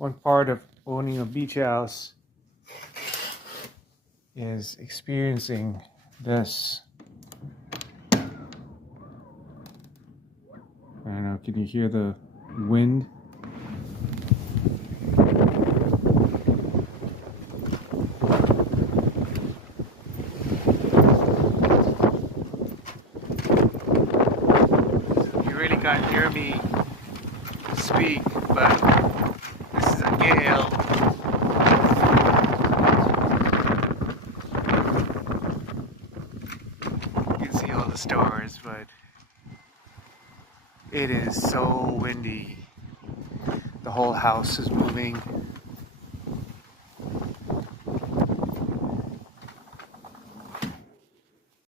One part of owning a beach house is experiencing this. I don't know, can you hear the wind? You really can't hear me speak, but this is a gale. You can see all the stars, but it is so windy. The whole house is moving.